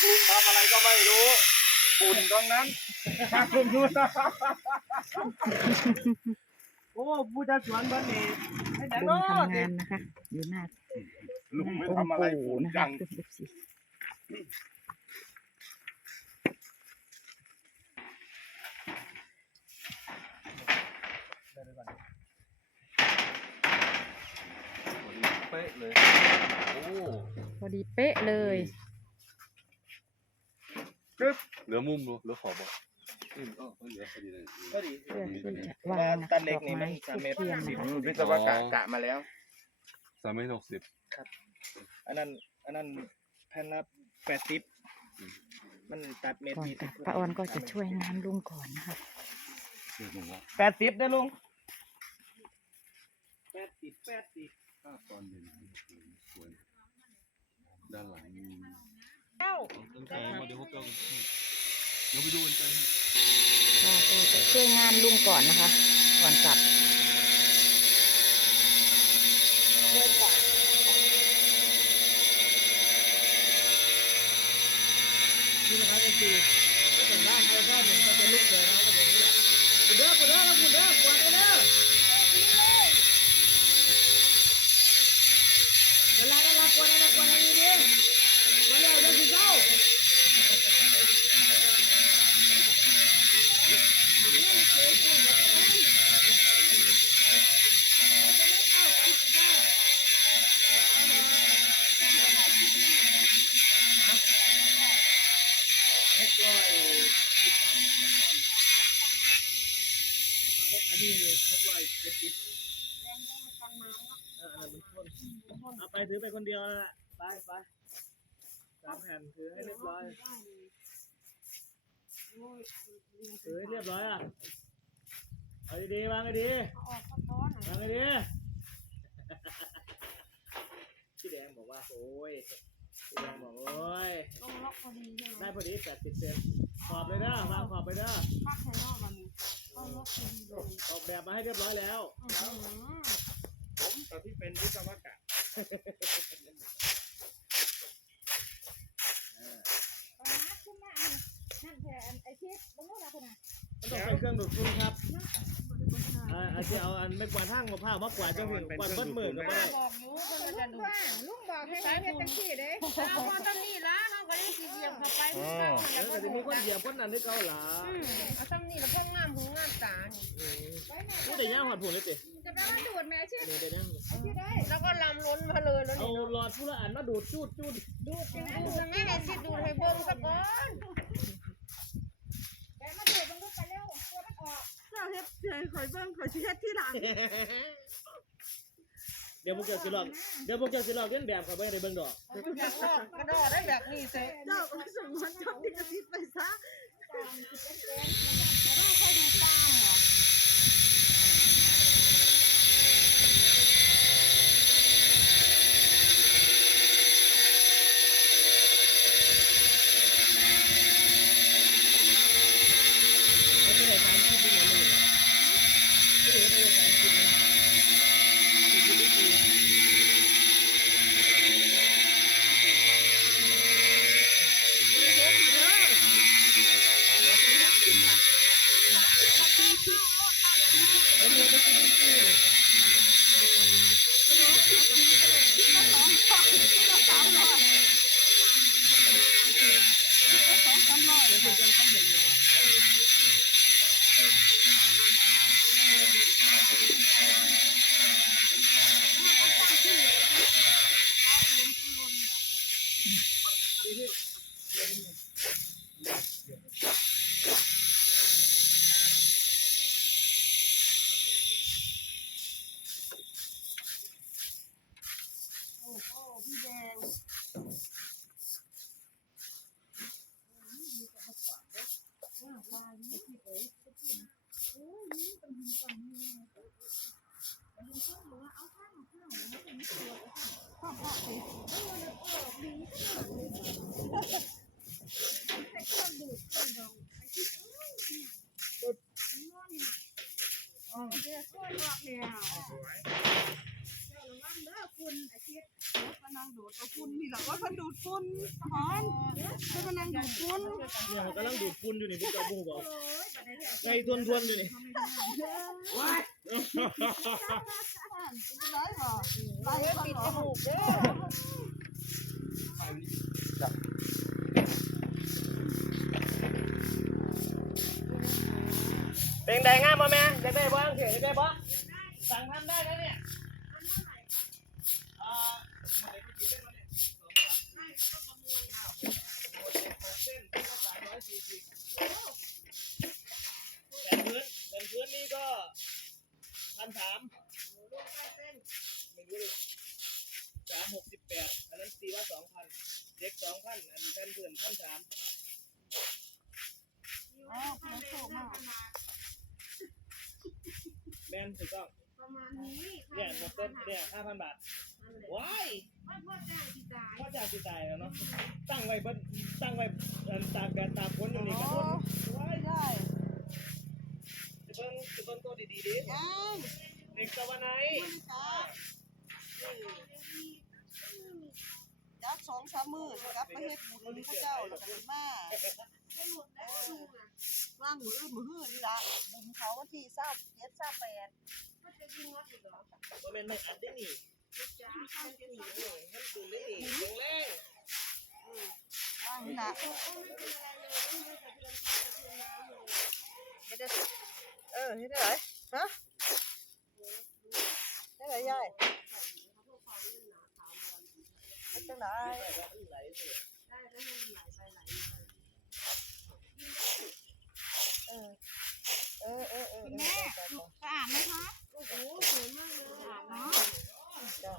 ช่างพวกนู้นบอกลุงทำอะไรก็ไม่รู้ฝุ่นตรงนั้นช่างพวกนู้นโอ้ผู้จัดสวนบ้านนี้ให้แต่ลุงโน่ทำงานนะคะ อยู่หน้าลุงหน้าไม่องทำค์อะไรปู่ฝุ่นนะจัคะงทุกทุกสิเป๊ะเลย โอ้ พอดีเป๊ะเลย เหลือมุมดูเหลือขอบบ่อืมเออเหลือพอดีเลยก็ดีเพื่อที่จะวางนะคะตันเล็ดกอกนี่ไม้มันทูสามบเมตรเทียนสิบนะคะวิศวกะกะมาแล้วสามเมตรหกสิบอันนั้นอันนั้นแผ่นละแปดสิบมันตัดเมตรก่อนยี่กสิลับบป้าออนก็จะช่วยงานลุงก่อนนะคะเดี๋ยวผมว่าแปดสิบได้ลุงแปดสิบแปดสิบภาพตอนเย็นสวยด้านหลังมีเอ้า ต้นไทรมาเดี๋ยวพวกเราเดี๋ยวไปดูกันป้าก็จะช่วยงานลุงก่อนนะคะ ก่อนกลับนี่นะครับเอ็นจีก็แต่งร่างเขาชอบผมก็จะลุกเลยนะก็อย่างนี้แหละคุณเด้อคุณเด้อคุณเด้อกวาดเด้อเวลาก็รักกวาดนะกวาดดีดีมาแล้วเดี๋ยวสิเจ้า ให้กล้วย อันนี้พวกกล้วยเจ็ดสิบเอออันนั้นมันต้นเอาไปถือไปคนเดียวละไปไปสามแผ่นถือให้เรียบร้อยถือให้เรียบร้อยอะ เอาดีๆวางให้ดีวางให้ดีพี่แดงบอกว่าโอ้ยพี่แดงบอกโอ้ยต้องล็อกพอดีใช่ไหมได้พอดีแปดสิบเซนขอบเลยนะวางขอบไปนะพักแค่นอกวันนี้ต้องล็อกพอดีเลยออกแบบมาให้เรียบร้อยแล้วอื้อหือผมแต่ที่เป็นวิศวกะเอาน้ำขึ้นมาอันนั่นแทนไอ้ที่ ต้องเป็นเครื่องดูดฝุ่นครับอ่าอาจจะเอาอันไม่กวาดห้างมะพร้าวมากกว่าดจังหวะกวาดเบิ้ลหมื่นก็ไม่ได้บอกอยู่เพิ่นว่าจะดูว่าลุงบอกให้เฮ็ดจังซี่เด้เอาพอตอนนี้ละเฮาก็ได้สิเหยียบเข้าไปคือเก่าแล้แล้ววก็ก็จะดูมีคนกันเหยียบคนนั้นที่เกาหลาอืมเอาซ้ำนี่แล้วก็งามหูงามตานี่ผู้ใดย่างหอดผุนเลยจิจะได้มาดูดแม่ชินี่เดี๋ยวย่างแล้วก็ลำล้นมาเลยแล้วเอานี่หลอดผู้ละอันมาดูดจูดจูดดูดกันดูดแม่ให้สิดูดให้เบิ่งซะก่อนแกมาดูดมันดูไปเร็วตัวมันออก เจ้าเฮ็ดเฉยข่อยเบิ่งข่อยสิเฮ็ดที่หลังเดี๋ยวพวกเจ้าสิลอกเดี๋ยวพวกเจ้าสิลอกเลียนแบบเขาไปในเบิ่งดอกอยากลอกกระโดดได้แบบนี้เซ่เจ้าก็สมมติเจ้าที่กระซิบไปซะไม่ Oh, my God. แล้วเจ้าระวังเด้อคุณไอ้เฮ็ดรถกำลังโดดเอาคุณนี่ดอกว่าเพิ่นดูดฝุ่นหอนเพิ่นมานั่งดูดฝุ่นเนี่ยกำลังดูดฝุ่นอยู่นี่พี่เจ้าบูบอกไงทวนทวนๆอยู่นี่ได้บ่ไปปิดจมูกเด้อเป็นไดงามบ่แม่จะได้บ่เสียจะได้บ่ สั่งทำได้แล้วเนี่ยอ่าหมายเลขกี่เส้นวะเนี่ยสองสามสี่ห้าหกหกเส้นก็สามร้อยสี่สิบแผ่นพื้นแผ่นพื้นนี่ก็พันสามไม่รู้ดิสามหกสิบแปดอันนั้นตีว่าสองพันเด็กสองพันอันแผ่นพื้นพันสามอ๋อเพิ่นโชคมากแม่นถูกต้อง ประมาณนี้เนี่ยหมดต้นเนี่ยห้าพันบาทว้ายว่าพ่อจ้างที่ตายพ่อจ่ายสิตายแล้วเนาะตั้งไว้เบิ้ตั้งไว้เอิ่มตากแดดตากฝนอยู่นี่ก็ทนว้ายได้จะเบิ้งจะเบิ้งตัวดีๆดิยังเด็กตะวันไหนครับจักสองสามมื้อกลับไปเฮ็ดบุญพระเจ้าแล้วก็สิมาเป็นหมดแล้วลุงอะว่างมื้ออื่นมื้อฮื้อนี่ล่ะบุญเขาวันที่27 28ก็จะยิงวัดอีกเหรอบ่แม่นไม่อัดได้นี่จ้าข้าวเจ็ดสิบโอ้ยมันดูได้นี่แข็งแรงว่างนี่ล่ะเฮ็ดได้เออเฮ็ดได้ไหนฮะเฮ็ดได้ยายเฮ็ดจังได ไหลเสีย ได้แล้วมันไหลไปไหลมา เออเออเออเออ คุณแม่สะอาดไหมคะ โอ้โหสวยมากเลยสะอาดเนาะ จ้า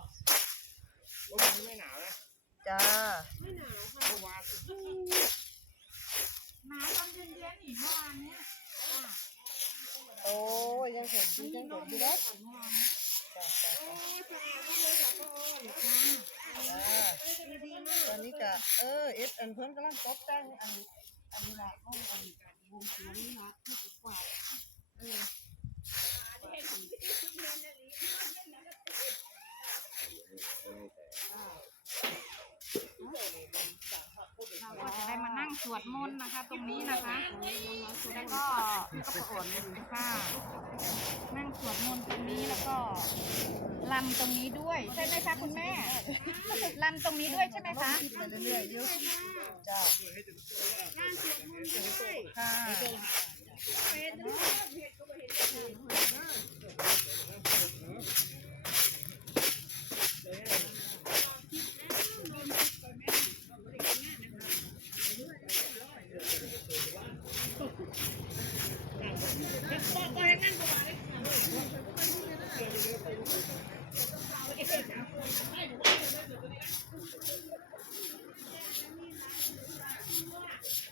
โอ้ยมันไม่หนาวนะจ้าไม่หนาวค่ะเมื่อวานหนาวตอนเย็นๆอีกเมื่อวานเนี้ยโอ้ยยังเห็นดียังเห็นดีเด้ก่อนเมื่อวานนี้จ้าจ้าโอ้ยสะอาดมากเลยค่ะพ่ออ้อนจ้าจ้าดีมากตอนนี้ก็เออเอสอันเพิ่นกำลังตกแต่งอันอันนี้ละห้องอันวงสรวงนี่ละเพื่อจะกวาดเออ เราก็จะได้มานั่งสวดมนต์นะคะ ตรงนี้นะคะ แล้วก็ค่ะนั่งสวดมนต์ตรงนี้แล้วก็ลำตรงนี้ด้วยใช่ไหมคะคุณแม่ลำตรงนี้ด้วยใช่ไหมคะไปเรื่อยๆอยู่จ้านั่งสวดมนต์ด้วยค่ะ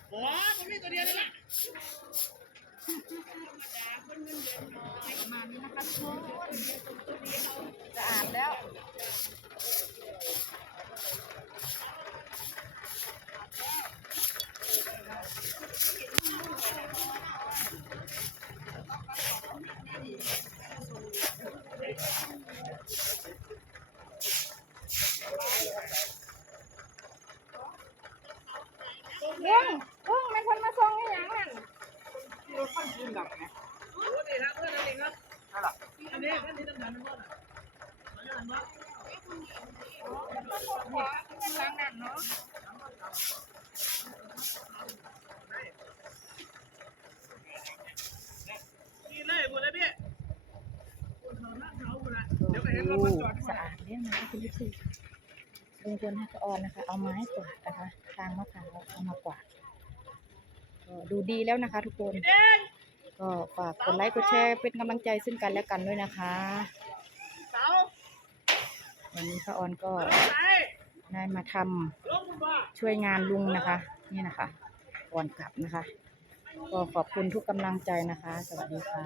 โอ้ยมันมีตัวเดียวเลยล่ะมาณนี้นะคะทุกคนสะอาดแล้ว กุ้งกุ้งเป็นคนมาส่งให้หยังนั่น โอ้ดีครับเพื่อนนั่นเองครับอันนี้อันนี้ต้องทำเป็นว่าน่ะมันจะทำว่าขอเป็นล้างนั่นเนาะนี่เลยหมดเลยพี่เดี๋ยวไปเห็นรถโอ้มันจอดสะอาดเรียบร้อยคุณผู้ชมลุงพลให้ป้ออนนะคะ เอาไม้กวาดนะคะทางมะพร้าวเอามากวาดดูดีแล้วนะคะ ทุกคน ก็ฝากกดไลค์กดแชร์เป็นกำลังใจซึ่งกันและกันด้วยนะคะวันนี้ป้าออนก็ได้มาทำช่วยงานลุงนะคะ นี่นะคะก่อนกลับนะคะ ก็ขอบคุณทุกกำลังใจนะคะ สวัสดีค่ะ